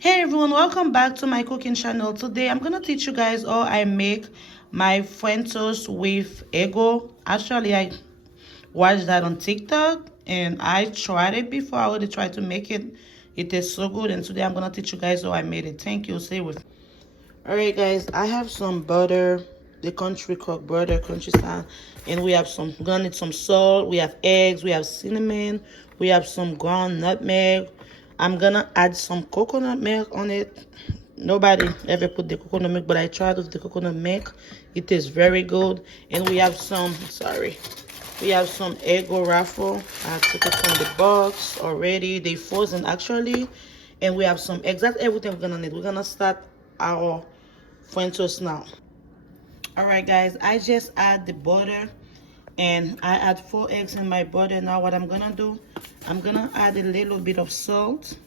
Hey everyone, welcome back to my cooking channel. Today I'm gonna teach you guys how I make my French toast with Eggo. Actually, I watched that on TikTok and I tried it before. I already tried to make it. It is so good, and today I'm gonna teach you guys how I made it. Thank you. Stay with me. Alright guys, I have some butter, the country cooked butter, country style, and we're gonna need some salt, we have eggs, we have cinnamon, we have some ground nutmeg. I'm gonna add some coconut milk on it. Nobody ever put the coconut milk, but I tried with the coconut milk. It is very good. And we have some Eggo Waffle. I took it from the box already. They frozen actually. And we have some eggs. That's everything we're gonna need. We're gonna start our French toast now. Alright guys, I just add the butter and I add 4 eggs in my butter. Now what I'm gonna do, I'm gonna add a little bit of salt.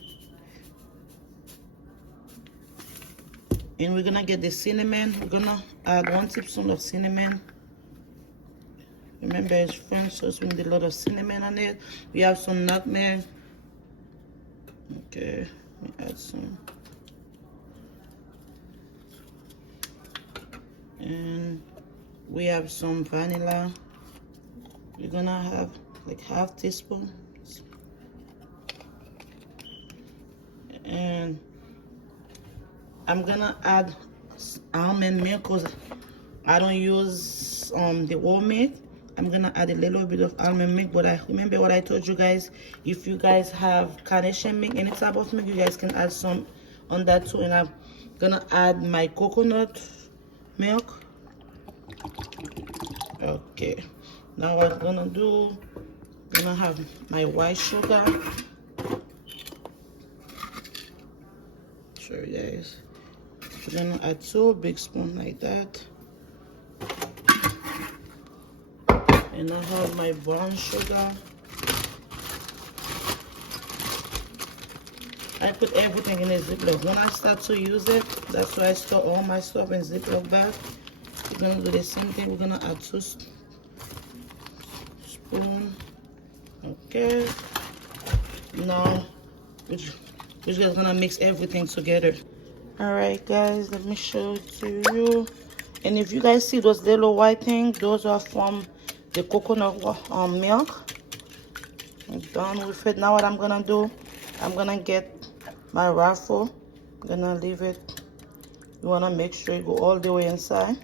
And we're gonna get the cinnamon. We're gonna add 1 teaspoon of cinnamon. Remember, it's French toast, we need a lot of cinnamon on it. We have some nutmeg. Okay, let me add some. And we have some vanilla. We're gonna have like half teaspoon. And I'm gonna add almond milk because I don't use the whole milk. I'm gonna add a little bit of almond milk, but I remember what I told you guys. If you guys have carnation milk, any type of milk, you guys can add some on that too. And I'm gonna add my coconut milk. Okay, now what I'm gonna do, I'm gonna have my white sugar. Show you guys. We're gonna add 2 big spoons like that. And I have my brown sugar. I put everything in a Ziploc. When I start to use it, that's why I store all my stuff in Ziploc bag. We're gonna do the same thing. We're gonna add 2 spoons. Okay. Now, we're just gonna mix everything together. Alright guys, let me show it to you. And if you guys see those little white things, those are from the coconut milk. I'm done with it. Now what I'm gonna do, I'm gonna get my waffle. I'm gonna leave it. You wanna make sure you go all the way inside.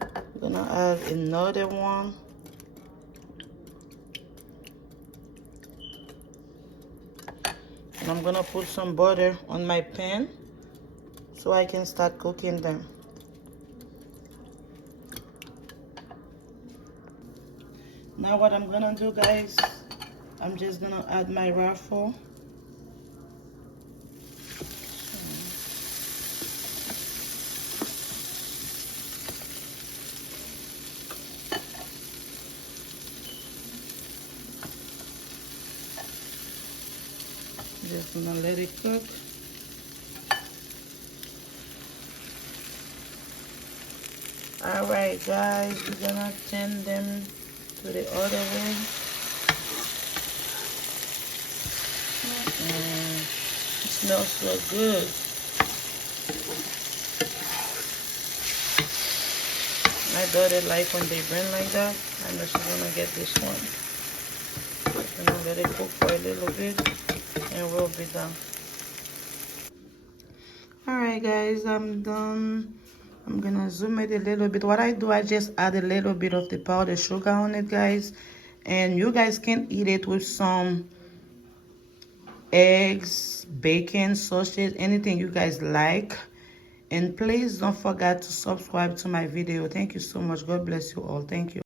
I'm gonna add another one. And I'm gonna put some butter on my pan so I can start cooking them. Now what I'm gonna do guys, I'm just gonna add my waffle. Just gonna let it cook. Alright guys, we're gonna turn them to the other way. And it smells so good. My daughter like when they burn like that. I know she's gonna get this one. Just gonna let it cook for a little bit and we'll be done. Alright guys, I'm done. I'm gonna zoom it a little bit. What I do, I just add a little bit of the powdered sugar on it guys, and you guys can eat it with some eggs, bacon, sausage, anything you guys like. And please don't forget to subscribe to my video. Thank you so much. God bless you all. Thank you.